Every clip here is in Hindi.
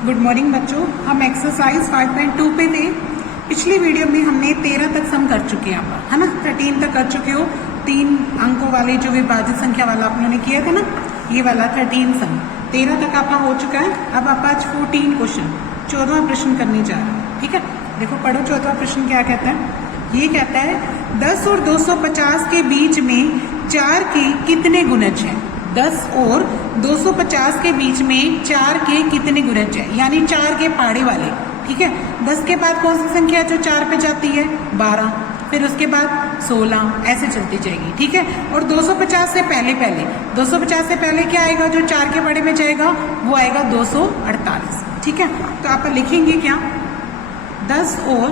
गुड मॉर्निंग बच्चों, हम एक्सरसाइज 5.2 पे थे। पिछली वीडियो में हमने 13 तक सम कर चुके हैं, है ना। 13 तक कर चुके हो। 3 अंकों वाले जो विभाजित संख्या वाला आप लोगों ने किया था ना, ये वाला 13 सम 13 तक आपका हो चुका है। अब आप आज 14 क्वेश्चन 14वां प्रश्न करने जा रहे हैं। ठीक है, देखो पढ़ो 14वां प्रश्न क्या कहता है। ये कहता है 10 और 250 के बीच में 4 के कितने गुणज हैं। 10 और 250 के बीच में 4 के कितने गुणज है, यानी 4 के पाड़े वाले। ठीक है, 10 के बाद कौन सी संख्या जो 4 पे जाती है, 12, फिर उसके बाद 16, ऐसे चलती जाएगी। ठीक है, और 250 से पहले 250 से पहले क्या आएगा, जो 4 के पाड़े में जाएगा वो आएगा 248। ठीक है, तो आप लिखेंगे क्या, 10 और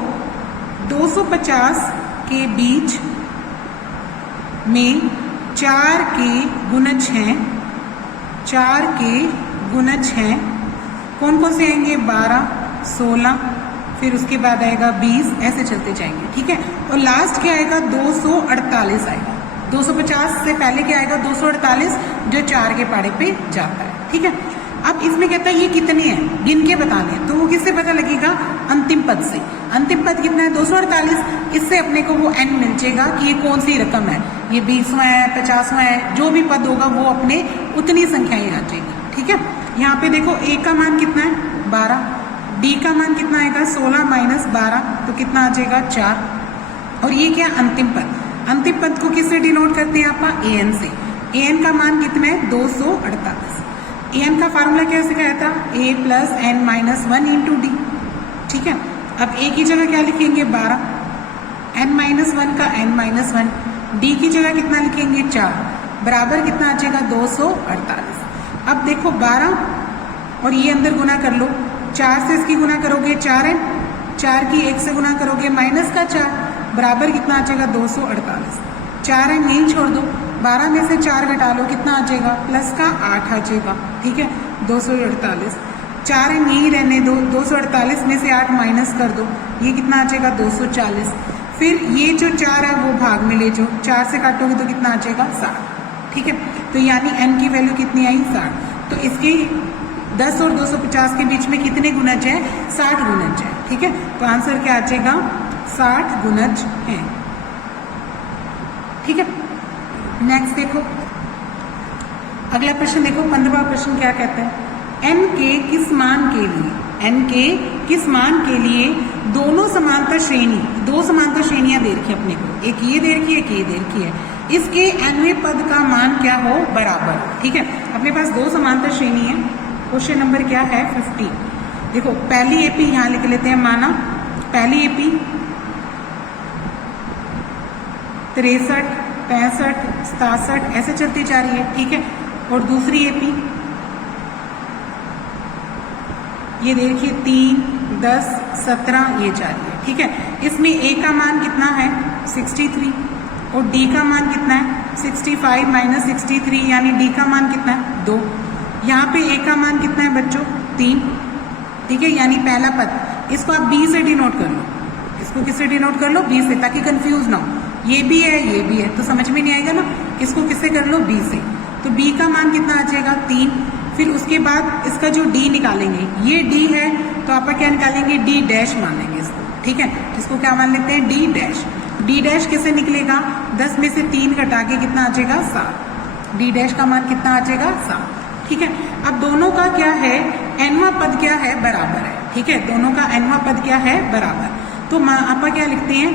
250 के बीच में 4 के गुणज हैं। 4 के गुणज हैं कौन कौन से आएंगे, 12, 16, फिर उसके बाद आएगा 20, ऐसे चलते जाएंगे। ठीक है, और लास्ट क्या आएगा, 248 आएगा। 250 से पहले क्या आएगा, 248, जो 4 के पाड़े पे जाता है। ठीक है, अब इसमें कहता है ये कितने हैं, गिन के बताने, तो वो किससे पता लगेगा, अंतिम पद से। अंतिम पद कितना है, 248। इससे अपने को वो n मिल जाएगा कि ये कौन सी रकम है, ये 20वां है, 50वां है, जो भी पद होगा वो अपने उतनी संख्याएं आ जाएगी। ठीक है, यहाँ पे देखो a का मान कितना है, 12, d का मान कितना आएगा, 16 माइनस 12, तो कितना आ जाएगा, 4। और ये क्या, अंतिम पद। अंतिम पद को किससे डिनोट करते हैं आप, an से। an का मान कितना है, 248। an का फार्मूला क्या सिखाया था, a plus n minus 1 into D. ठीक है, अब a की जगह क्या लिखेंगे, 12, n माइनस 1 का n माइनस 1, d की जगह कितना लिखेंगे, 4, बराबर कितना आ जाएगा, 248। अब देखो 12 और ये अंदर गुना कर लो, 4 से इसकी गुना करोगे 4n, 4 की 1 से गुना करोगे माइनस का 4, बराबर कितना आ जाएगा, 248। 4n यहीं छोड़ दो, 12 में से 4 घटा लो, कितना आ जाएगा, प्लस का 8 आ जाएगा। ठीक है, 248। 4n यहीं रहने दो, 248 में से 8 माइनस कर दो, ये कितना आ जाएगा, 240। फिर ये जो 4 है वो भाग में ले जाओ, 4 से काटोगे तो कितना आ जाएगा, 60। ठीक है, तो यानी n की वैल्यू कितनी आई, 60। तो इसके 10 और 250 के बीच में कितने गुणज है, 60 गुणज है। ठीक है, तो आंसर क्या आ जाएगा, 60 गुणज है। ठीक है, नेक्स्ट देखो अगला प्रश्न, देखो 15वां प्रश्न क्या कहता है, n के किस मान के लिए, n के किस मान के लिए दोनों समांतर श्रेणी, 2 समांतर श्रेणियां दे रखी है अपने को, एक ये दे रखी है, एक ये दे रखी है, इसके nवें पद का मान क्या हो, बराबर। ठीक है, अपने पास 2 समांतर श्रेणी है। क्वेश्चन नंबर क्या है, 50। देखो पहली एपी यहां लिख लेते हैं, माना पहली एपी 63, 65, 67 ऐसे चलती जा रही है। ठीक है, और दूसरी एपी ये देखिए 3, 10, 17 ये जा रही है। ठीक है, इसमें a का मान कितना है, 63, और d का मान कितना है, 65 माइनस 63, यानी d का मान कितना है, 2। यहाँ पे a का मान कितना है बच्चों, 3। ठीक है, यानी पहला पद, इसको आप b से डिनोट कर लो, इसको किससे डिनोट कर लो, b से, ताकि कंफ्यूज ना हो, ये भी है ये भी है तो समझ में नहीं आएगा ना। इसको किससे कर लो, b से, तो b का मान कितना आ जाएगा, 3। फिर उसके बाद इसका जो d निकालेंगे, ये d है तो आप क्या निकालेंगे, d डैश मान लेंगे इसको। ठीक है, इसको क्या मान लेते हैं, d डैश। d डैश कैसे निकलेगा, 10 में से 3 घटा के कितना आ जाएगा, 7। d डैश का मान कितना आ जाएगा, 7। ठीक है, अब दोनों का क्या है, nवां पद क्या है, बराबर है। ठीक है, दोनों का nवां पद क्या है, बराबर। तो आप क्या लिखते हैं,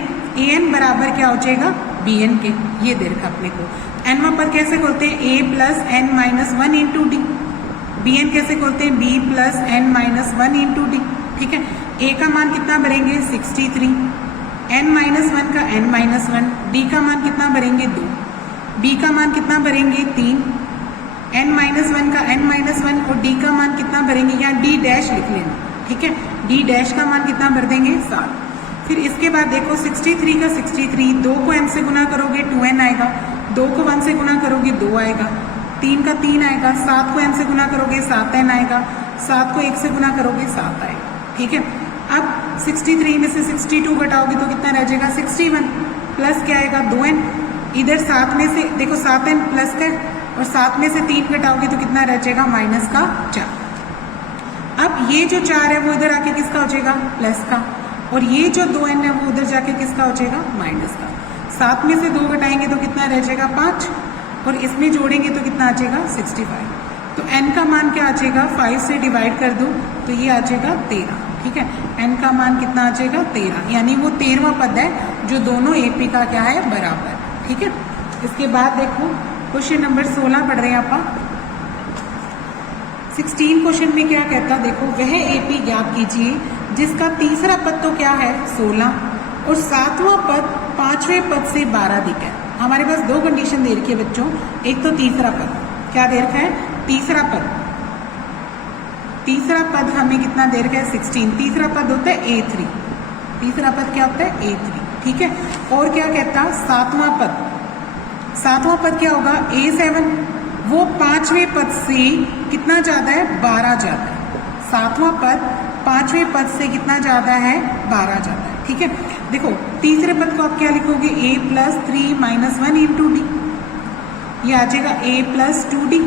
an बराबर क्या हो जाएगा, bn के, ये दे रखा अपने को। nवां पद कैसे खोलते हैं, a plus n minus 1 into D. bn कैसे खोलते हैं, b plus n minus 1 into D. ठीक है, a का मान कितना भरेंगे, 63, n माइनस 1 का n माइनस 1, d का मान कितना भरेंगे, 2, b का मान कितना भरेंगे, 3, n माइनस 1 का n माइनस 1, और d का मान कितना भरेंगे, यहाँ d डैश लिख लेना। ठीक है, d डैश का मान कितना भर देंगे, 7। फिर इसके बाद देखो 63 का 63, 2 को n से गुना करोगे 2n आएगा, 2 को 1 से गुना करोगे 2 आएगा, 3 का 3 आएगा, 7 को n से गुना करोगे 7n आएगा, 7 को 1 से गुना करोगे 7 आएगा। ठीक है, अब 63 में से 62 घटाओगे तो कितना रह जाएगा, 61, प्लस क्या आएगा, 2n, इधर 7 में से देखो 7n प्लस का और 7 में से 3 घटाओगे तो कितना रह जाएगा, माइनस का 4। अब ये जो 4 है वो इधर आके किसका हो जाएगा, प्लस का, और ये जो 2n है वो उधर जाके किसका हो जाएगा, माइनस का। 7 में से 2 घटाएंगे तो कितना रह जाएगा, 5, और इसमें जोड़ेंगे तो कितना आ जाएगा, 65। तो n का मान क्या आ जाएगा, 5 से डिवाइड कर दो तो ये आ जाएगा 13। ठीक है, n का मान कितना आ जाएगा, 13, यानी वो 13वां पद है जो दोनों AP का क्या है, बराबर। ठीक है, इसके बाद देखो क्वेश्चन नंबर 16 पढ़ रहे हैं आप। 16 क्वेश्चन में क्या कहता, देखो वह AP ज्ञात कीजिए जिसका तीसरा पद तो क्या है, 16, और 7वां पद 5वें पद से 12 अधिक है। हमारे पास 2 कंडीशन दे रखी है बच्चों, एक तो तीसरा पद, क्या दे रखा है, तीसरा पद। तीसरा पद हमें कितना दे रखा है, 16। तीसरा पद होता है A3, तीसरा पद क्या होता है, A3। ठीक है, और क्या कहता, 7वां पद, 7वां पद क्या होगा, A7, वो 5वें पद से कितना ज्यादा है, 12 ज्यादा है। 7वां पद 5वें पद से कितना ज्यादा है, 12 ज्यादा है। ठीक है, देखो तीसरे पद को आप क्या लिखोगे, A+3 - 1 इंटू डी, ये आ जाएगा A+2D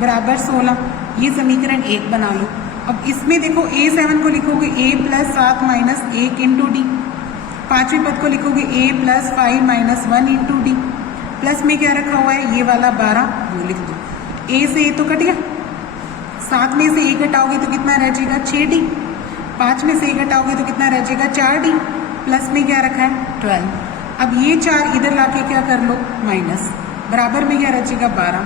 बराबर 16। ये समीकरण 1 बना लो। अब इसमें देखो A7 को लिखोगे A+7 - 1 इंटू डी, 5वें पद को लिखोगे A+5 - 1 इंटू डी, प्लस में क्या रखा हुआ है, ये वाला 12, वो लिख दो। A से A तो कट गया, 7 में से A घटाओगे तो कितना रह जाएगा, 6D, 5 में से A घटाओगे तो कितना रह जाएगा, 4D, प्लस में क्या रखा है, 12। अब ये 4 इधर लाके क्या कर लो, माइनस, बराबर में क्या रह जाएगा, 12।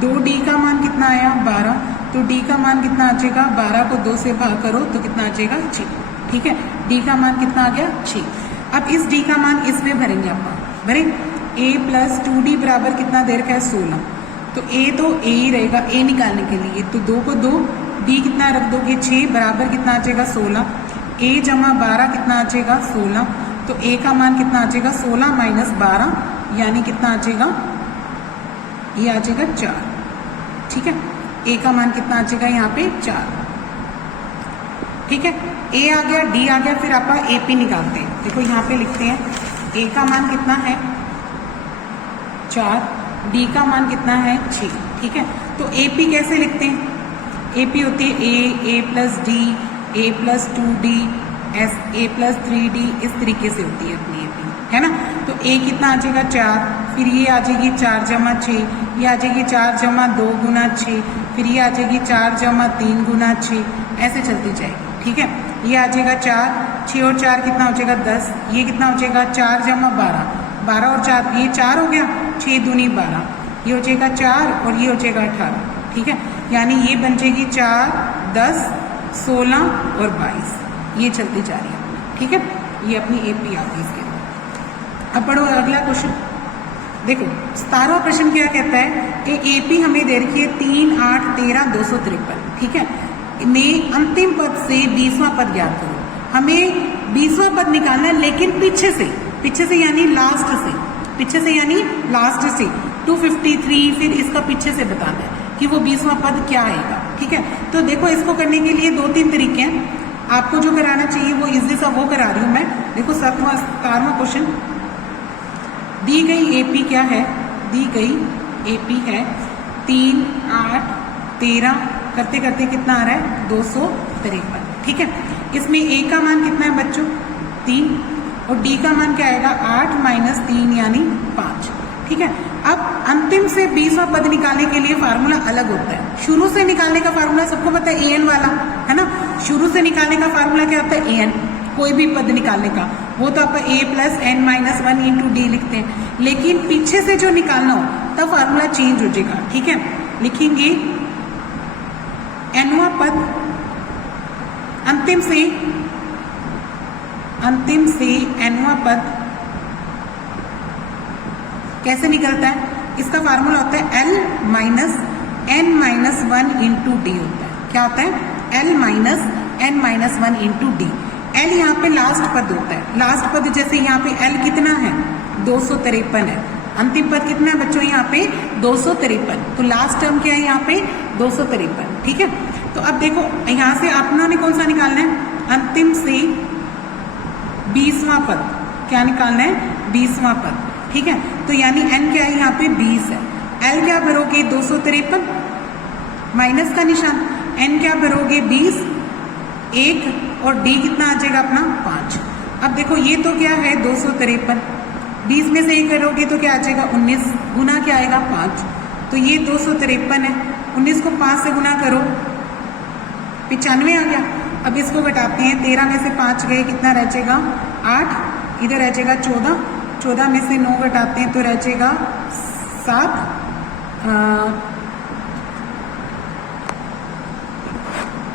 2D का मान कितना आया, 12, तो D का मान कितना आ जाएगा, 12 को 2 से भाग करो तो कितना आ जाएगा, 6। ठीक है, D का मान कितना आ गया, 6। अब इस D का मान इसमें भरेंगे आप, भरे A+2D बराबर कितना दे रखा है, 16। तो A तो A ही रहेगा, A निकालने के लिए तो 2 को 2, D कितना रख दोगे, 6, बराबर कितना आ जाएगा, 16। A जमा 12 कितना आ जाएगा, 16। तो A का मान कितना आ जाएगा, 16 - 12, यानी कितना आ जाएगा, ये आ जाएगा 4। ठीक है, A का मान कितना आ जाएगा, यहाँ पे 4। ठीक है, A आ गया, D आ गया, फिर आप AP निकालते हैं। देखो यहाँ पे लिखते हैं A का मान कितना है, 4, D का मान कितना है, 6। ठीक है, तो AP कैसे लिखते हैं, AP होती है A+D, A+2D, A+3D, इस तरीके से होती है अपनी AP, है ना। तो A कितना आ जाएगा, 4, फिर ये आ जाएगी 4 जमा 6, ये आ जाएगी 4 जमा 2 गुना 6, फिर ये आ जाएगी 4 जमा 3 गुना 6, ऐसे चलती जाएगी। ठीक है, ये आ जाएगा 4, 6 और 4 कितना हो जाएगा, 10, ये कितना हो जाएगा, 4 जमा 12, 12 और 4, ये 4 हो गया, 6 दूनी 12, ये हो जाएगा 4 और ये हो जाएगा 18। ठीक है, यानी ये बन जाएगी 4, 10, 16 और 22, ये चलती जा रही है। ठीक है, ये अपनी AP आ गई इसके अंदर। अब पढ़ो अगला क्वेश्चन। देखो 17वां प्रश्न क्या कहता है कि AP हमें दे रखी है 3, 8, 13, 253। ठीक है, में अंतिम पद से 20वां पद ज्ञात करो। हमें 20वां पद निकालना है, लेकिन पीछे से यानी लास्ट से, पीछे से यानी लास्ट से 253, फिर इसका पीछे से बताना है कि वो 20वां पद क्या आएगा। ठीक है, तो देखो इसको करने के लिए 2-3 तरीके हैं। आपको जो कराना चाहिए वो इजी सा वो करा रही हूं मैं। देखो 17वां क्वेश्चन, दी गई AP क्या है, दी गई AP है 3, 8, 13, करते करते कितना आ रहा है, 253। ठीक है, इसमें A का मान कितना है बच्चों, 3, और D का मान क्या आएगा, 8 - 3 यानी 5। ठीक है, अब अंतिम से 20वां पद निकालने के लिए फार्मूला अलग होता है। शुरू से निकालने का फार्मूला सबको पता है, AN वाला, है ना। शुरू से निकालने का फार्मूला क्या होता है, AN, कोई भी पद निकालने का, वो तो आप A+n - 1 इंटू D लिखते हैं। लेकिन पीछे से जो निकालना हो तब फार्मूला चेंज हो जाएगा। ठीक है, लिखेंगे nवां पद अंतिम से nवां पद कैसे निकलता है, इसका फार्मूला होता है L - n - 1 इंटू D होता है। क्या होता है, L - n - 1 into D। L यहाँ पे लास्ट पद होता है, लास्ट पद जैसे यहाँ पे L कितना है, 253 है। अंतिम पद कितना है बच्चों, यहाँ पे 253, तो लास्ट टर्म क्या है यहाँ पे, 253। ठीक है, तो अब देखो यहाँ से अपना ने कौन सा निकालना है, अंतिम से 20वां पद, क्या निकालना है, 20वां पद। ठीक है, तो यानी n क्या है यहाँ पे 20 है। L क्या भरोगे, 253 माइनस का निशान, n क्या भरोगे 20, 1 और d कितना आ जाएगा अपना 5। अब देखो ये तो क्या है 253, 20 में से 1 करोगे तो क्या आ जाएगा 19, गुना क्या आएगा 5, तो ये 253 है। 19 को 5 से गुना करो 95 आ गया। अब इसको घटाते हैं, 13 में से 5 गए कितना रह जाएगा 8, इधर रह जाएगा 14, 14 में से 9 घटाते हैं तो रह जाएगा 7,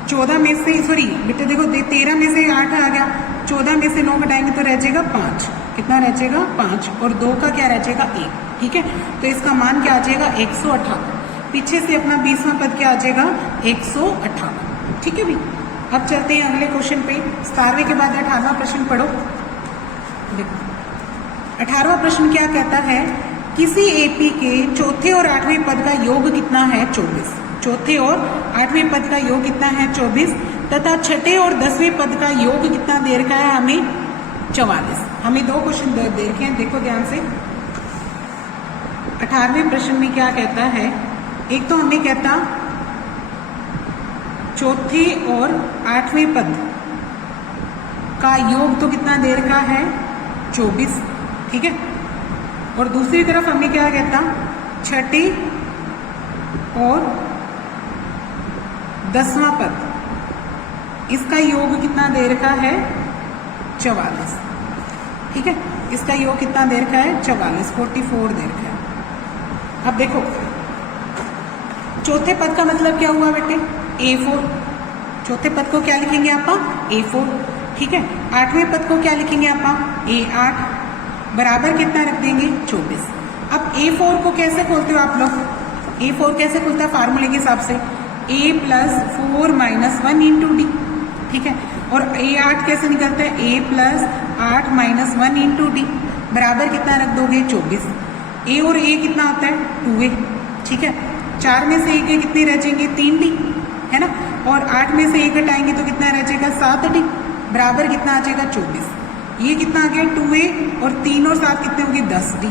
14 में से सॉरी बेटे देखो 13 में से 8 आ गया, 14 में से 9 घटाएंगे तो रह जाएगा 5, कितना रह जाएगा 5 और 2 का क्या रह जाएगा 1। ठीक है, तो इसका मान क्या आ जाएगा 158। पीछे से अपना 20वां पद क्या आ जाएगा 158। ठीक है भी। अब चलते हैं अगले क्वेश्चन पे। 17वें के बाद 18वां प्रश्न पढ़ो। देखो 18वां प्रश्न क्या कहता है, किसी एपी के चौथे और 8वें पद का योग कितना है 24। चौथे और 8वें पद का योग कितना है 24 तथा छठे और 10वें पद का योग कितना दे रखा है हमें 44। हमें दो क्वेश्चन दे रखे हैं, देखो ध्यान से। 18वें प्रश्न में क्या कहता है, एक तो हमें कहता चौथे और 8वें पद का योग तो कितना दे रखा है 24। ठीक है, और दूसरी तरफ हमें क्या कहता छठे और 10वां पद इसका योग कितना दे रखा है 44। ठीक है, इसका योग कितना दे रखा है 44, 44 दे रखा है। अब देखो चौथे पद का मतलब क्या हुआ बेटे A4, चौथे पद को क्या लिखेंगे आप A4। ठीक है, 8वें पद को क्या लिखेंगे आप A8, बराबर कितना रख देंगे 24। अब A4 को कैसे खोलते हो आप लोग, A4 कैसे खुलता है फार्मूले के हिसाब से A + 4 - 1 × D। ठीक है, और A8 कैसे निकलता है A + 8 - 1 × D, बराबर कितना रख दोगे 24। A और A कितना आता है 2A। ठीक है, 4 में से 1 कितने रह जाएंगे 3D है ना, और 8 में से 1 घटाएंगे तो कितना रह जाएगा 7D, बराबर कितना आ जाएगा 24। ये कितना आ गया 2A और 3 और 7 कितने होंगे 10D,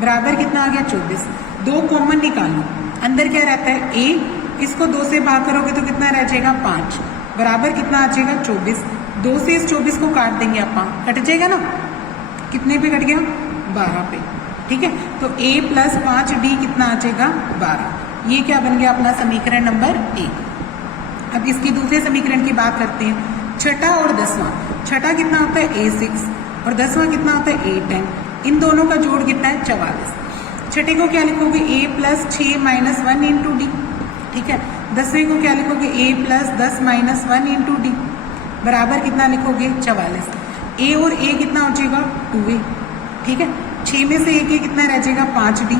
बराबर कितना आ गया 24। 2 कॉमन निकालो, अंदर क्या रहता है A, इसको 2 से भाग करोगे तो कितना रह जाएगा 5, बराबर कितना आ जाएगा 24। 2 से इस 24 को काट देंगे आप, कट जाएगा ना, कितने पे कट गया 12 पे। ठीक है, तो A + 5D कितना आ जाएगा 12। ये क्या बन गया अपना समीकरण नंबर 1। अब इसकी दूसरे समीकरण की बात करते हैं। छठा और 10वां, छठा कितना होता है A6 और 10वां कितना होता है A10, इन दोनों का जोड़ कितना है 44। छठे को क्या लिखोगे A + 6 - 1 × D। ठीक है, 10वें को क्या लिखोगे A + 10 - 1 × D, बराबर कितना लिखोगे 44। A और A कितना हो जाएगा 2A। ठीक है, 6 में से 1 कितना रह जाएगा 5D,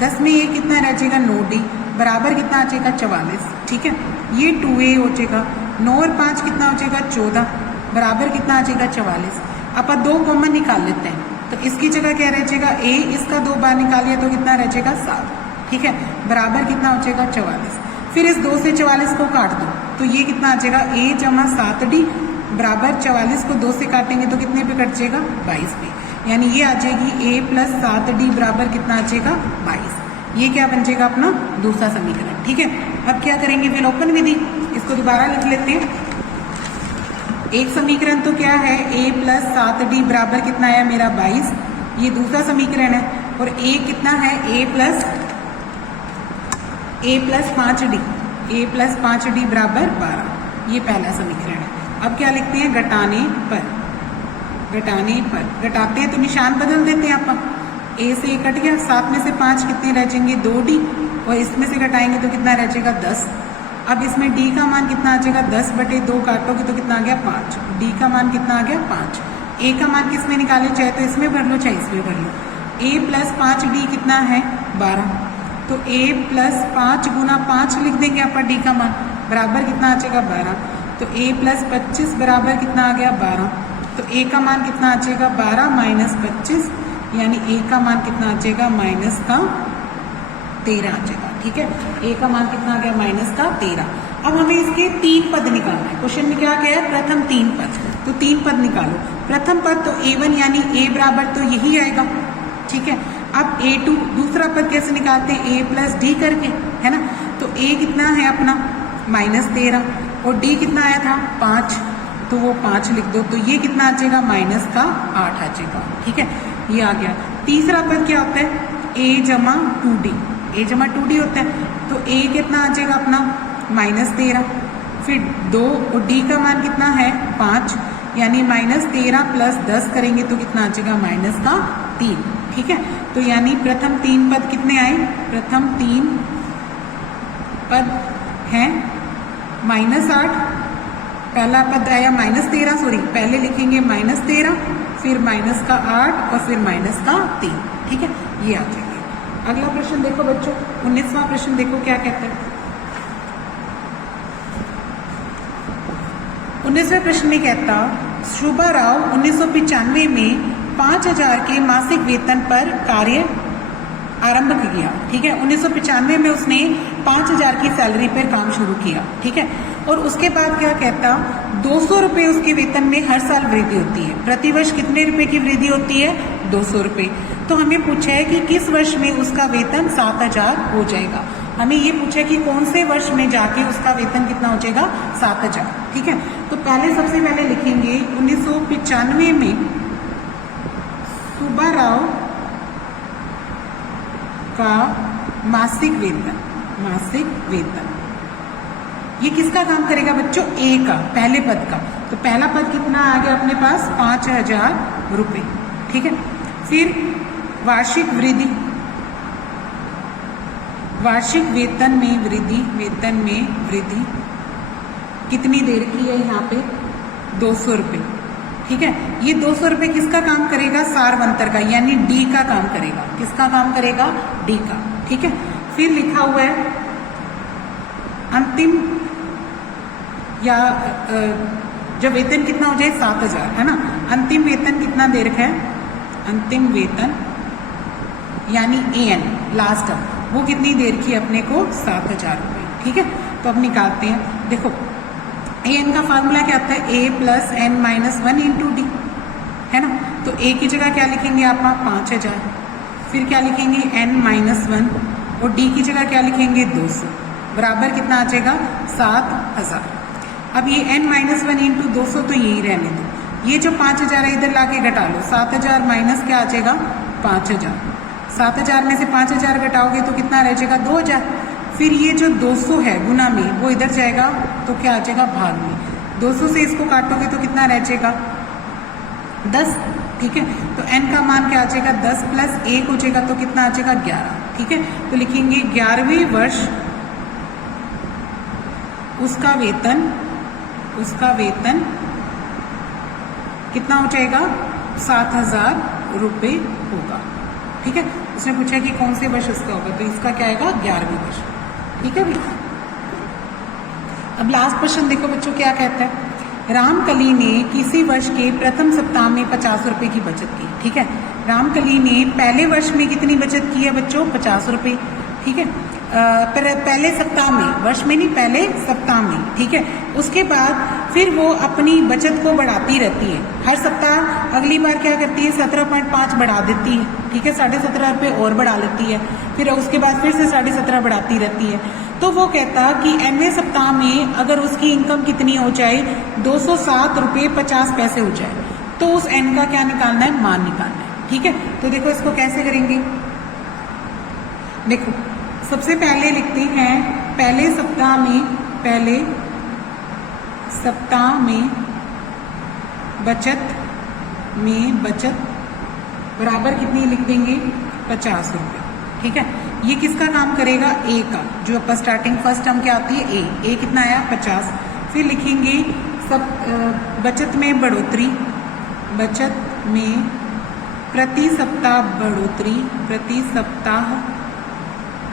10 में 1 कितना रह जाएगा 9D, बराबर कितना आ जाएगा 44। ठीक है, ये 2A हो जाएगा, 9 और 5 कितना हो जाएगा 14, बराबर कितना आ जाएगा 44। अपन 2 कॉमन निकाल लेते हैं, तो इसकी जगह क्या रह जाएगा A, इसका 2 बार निकालिए तो कितना रह जाएगा 7। ठीक है, बराबर कितना हो जाएगा 44। फिर इस 2 से 44 को काट दो तो ये कितना आ जाएगा A = 7D, बराबर 44 को 2 से काटेंगे तो कितने पे कट जाएगा 22 पे, यानी ये आ जाएगी A + 7D बराबर कितना आ जाएगा 22। ये क्या बन जाएगा अपना दूसरा समीकरण। ठीक है, अब क्या करेंगे विलोपन विधि, इसको दोबारा लिख लेते हैं। एक समीकरण तो क्या है A + 7D बराबर कितना आया मेरा 22, ये दूसरा समीकरण है, और A कितना है A + 5D, A + 5D बराबर 12, ये पहला समीकरण है। अब क्या लिखते हैं घटाने पर, घटाने पर घटाते हैं तो निशान बदल देते हैं आप। A से A कट गया, 7 में से 5 कितने रह जाएंगे 2D, और इसमें से घटाएंगे तो कितना रह जाएगा 10। अब इसमें D का मान कितना आ जाएगा 10/2 काटोगे तो कितना आ गया 5, D का मान कितना आ गया 5। A का मान किस में निकाले, चाहे तो इसमें भर लो चाहे इसमें भर लो। A + 5D कितना है 12, तो A + 5 × 5 लिख देंगे आप D का मान, बराबर कितना आ जाएगा 12। तो A + 25 बराबर कितना आ गया 12, तो A का मान कितना आ जाएगा 12 - 25, यानी A का मान कितना आ जाएगा -13 आ जाएगा। ठीक है, A का मान कितना आ गया -13। अब हमें इसके 3 पद निकालना है। क्वेश्चन में क्या है प्रथम 3 पद, तो 3 पद निकालो। प्रथम पद तो A1 यानी A बराबर तो यही आएगा। ठीक है, अब A2 दूसरा पद कैसे निकालते हैं A + D करके, है ना, तो A कितना है अपना -13, और डी कितना आया था 5, तो वो 5 लिख दो, तो ये कितना आ जाएगा माइनस का 8 आ जाएगा। ठीक है, ये आ गया। तीसरा पद क्या होता है a जमा 2d, a जमा 2d होता है, तो a कितना आ जाएगा अपना -13, फिर 2 और d का मान कितना है 5, यानी -13 प्लस 10 करेंगे तो कितना आ जाएगा माइनस का 3। ठीक है, तो यानी प्रथम 3 पद कितने आए, प्रथम 3 पद हैं -8, पहला पद आया -13, सॉरी पहले लिखेंगे -13, फिर माइनस का 8 और फिर माइनस का 3। ठीक है, ये आ जाएंगे। अगला प्रश्न देखो बच्चों, 19वां प्रश्न देखो क्या कहता है। 19वें प्रश्न में कहता, शोभा राव 1995 में 5000 के मासिक वेतन पर कार्य आरंभ किया। ठीक है, 1995 में उसने 5000 की सैलरी पर काम शुरू किया। ठीक है, और उसके बाद क्या कहता, 200 रुपये उसके वेतन में हर साल वृद्धि होती है। प्रतिवर्ष कितने रुपए की वृद्धि होती है 200 रुपये। तो हमें पूछा है कि किस वर्ष में उसका वेतन 7000 हो जाएगा। हमें ये पूछा है कि कौन से वर्ष में जाके उसका वेतन कितना हो जाएगा 7000। ठीक है, तो पहले सबसे पहले लिखेंगे 1995 में शोभा राव का मासिक वेतन, मासिक वेतन ये किसका काम करेगा बच्चों, ए का, पहले पद का। तो पहला पद कितना आ गया अपने पास 5000 रुपये। ठीक है, फिर वार्षिक वृद्धि, वार्षिक वेतन में वृद्धि, वेतन में वृद्धि कितनी देर की है यहाँ पे 200 रुपये। ठीक है, ये 200 रुपये किसका काम करेगा, सारवंतर का, यानी डी का काम करेगा। किसका काम करेगा, डी का। ठीक है, फिर लिखा हुआ है अंतिम या जब वेतन कितना हो जाए 7000, है ना, अंतिम वेतन कितना दे रखा है, अंतिम वेतन यानी एन लास्ट अब वो कितनी देर की अपने को 7000 रुपये। ठीक है, तो अब निकालते हैं। देखो एन का फार्मूला क्या आता है, A plus N minus 1 into D, है ना। तो ए की जगह क्या लिखेंगे आप 5000, फिर क्या लिखेंगे एन माइनस 1, और डी की जगह क्या लिखेंगे 200, बराबर कितना आ जाएगा 7000। अब ये n माइनस 1 इंटू 200 तो यही रहने दो, ये जो 5000 है इधर लाके घटा लो, 7000 माइनस क्या आ जाएगा 5000, 7000 में से 5000 घटाओगे तो कितना रह जाएगा 2000। फिर ये जो 200 है गुना में वो इधर जाएगा तो क्या आ जाएगा भाग में, 200 से इसको काटोगे तो कितना रह जाएगा 10। ठीक है, तो n का मान क्या आ जाएगा 10 प्लस 1 हो जाएगा तो कितना आ जाएगा 11। ठीक है, तो लिखेंगे 11वें वर्ष उसका वेतन, उसका वेतन कितना हो जाएगा 7000 रुपये होगा। ठीक है, उसने पूछा कि कौन से वर्ष उसका होगा, तो इसका क्या आएगा 11वें वर्ष। ठीक है भैया, अब लास्ट क्वेश्चन देखो बच्चों क्या कहता है, रामकली ने किसी वर्ष के प्रथम सप्ताह में 50 रुपये की बचत की। ठीक है, रामकली ने पहले वर्ष में कितनी बचत की है बच्चों 50 रुपये। ठीक है, पहले सप्ताह में, वर्ष में नहीं पहले सप्ताह में। ठीक है, उसके बाद फिर वो अपनी बचत को बढ़ाती रहती है, हर सप्ताह अगली बार क्या करती है 17.5 बढ़ा देती है। ठीक है, 17.5 रुपये और बढ़ा लेती है, फिर उसके बाद फिर से 17.5 बढ़ाती रहती है। तो वो कहता कि nवें सप्ताह में अगर उसकी इनकम कितनी हो जाए 207 रुपये 50 पैसे हो जाए तो उस n का क्या निकालना है, मान निकालना है। ठीक है, तो देखो इसको कैसे करेंगे, देखो सबसे पहले लिखते हैं पहले सप्ताह में, पहले सप्ताह में बचत बराबर कितनी लिख देंगे 50 रुपये। ठीक है, ये किसका काम करेगा ए का, जो अपन स्टार्टिंग फर्स्ट टर्म क्या आती है ए कितना आया 50। फिर लिखेंगे सब बचत में बढ़ोतरी, बचत में प्रति सप्ताह बढ़ोतरी, प्रति सप्ताह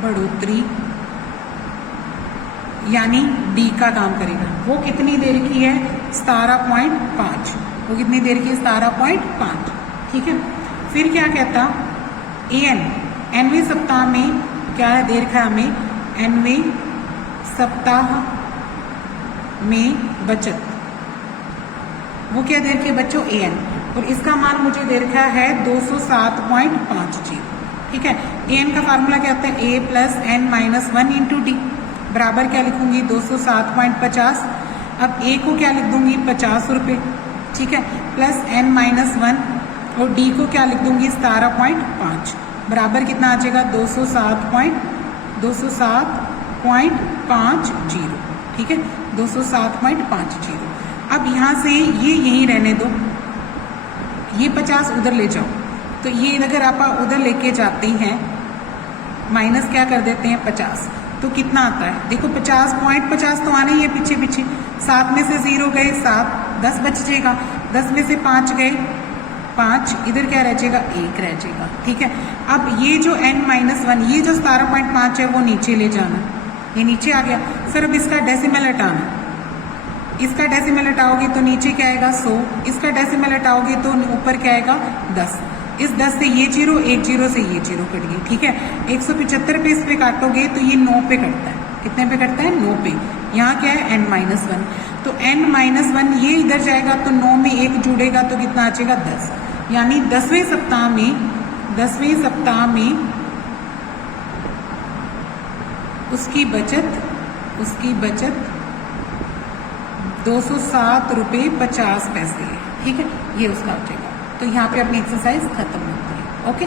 बढ़ोतरी यानी डी का काम करेगा। वो कितनी देर की है 17.5, वो कितनी देर की है 17.5। ठीक है, फिर क्या कहता nवें सप्ताह में क्या देर का हमें, nवें सप्ताह में बचत वो क्या देर की बच्चों an, और इसका मान मुझे देर का है 207.50। ठीक है, an का फार्मूला क्या होता है a plus n minus 1 into D. बराबर क्या लिखूंगी 207.50। अब ए को क्या लिख दूंगी 50 रुपये, ठीक है, प्लस n-1 और डी को क्या लिख दूंगी 17.5 बराबर कितना आ जाएगा 207.50, ठीक है, 207.50। अब यहाँ से ये यहीं रहने दो, ये 50 उधर ले जाओ, तो ये अगर आप उधर लेके जाते हैं माइनस क्या कर देते हैं 50, तो कितना आता है देखो 50.50 तो आना ही है पीछे पीछे। 7 में से 0 गए 7, 10 बच जाएगा, 10 में से 5 गए 5, इधर क्या रह जाएगा 1 रह जाएगा, ठीक है। अब ये जो n-1 ये जो 17.5 है वो नीचे ले जाना, ये नीचे आ गया। सर अब इसका डेसिमल हटाना, इसका डेसिमल हटाओगे तो नीचे क्या आएगा 100, इसका डेसिमल हटाओगे तो ऊपर क्या आएगा 10। इस 10 से ये 0, एक 0 से ये 0 कट गई, ठीक है। 175 पे इस पे काटोगे तो ये 9 पे कटता है, कितने पे कटता है 9 पे। यहाँ क्या है n-1, तो n-1 ये इधर जाएगा तो 9 में 1 जुड़ेगा तो कितना आ जाएगा 10, यानी 10वें सप्ताह में उसकी बचत 207 रुपये 50 पैसे है, ठीक है, ये उसका हो जाएगा। तो यहाँ पे अपनी एक्सरसाइज खत्म होती है। ओके।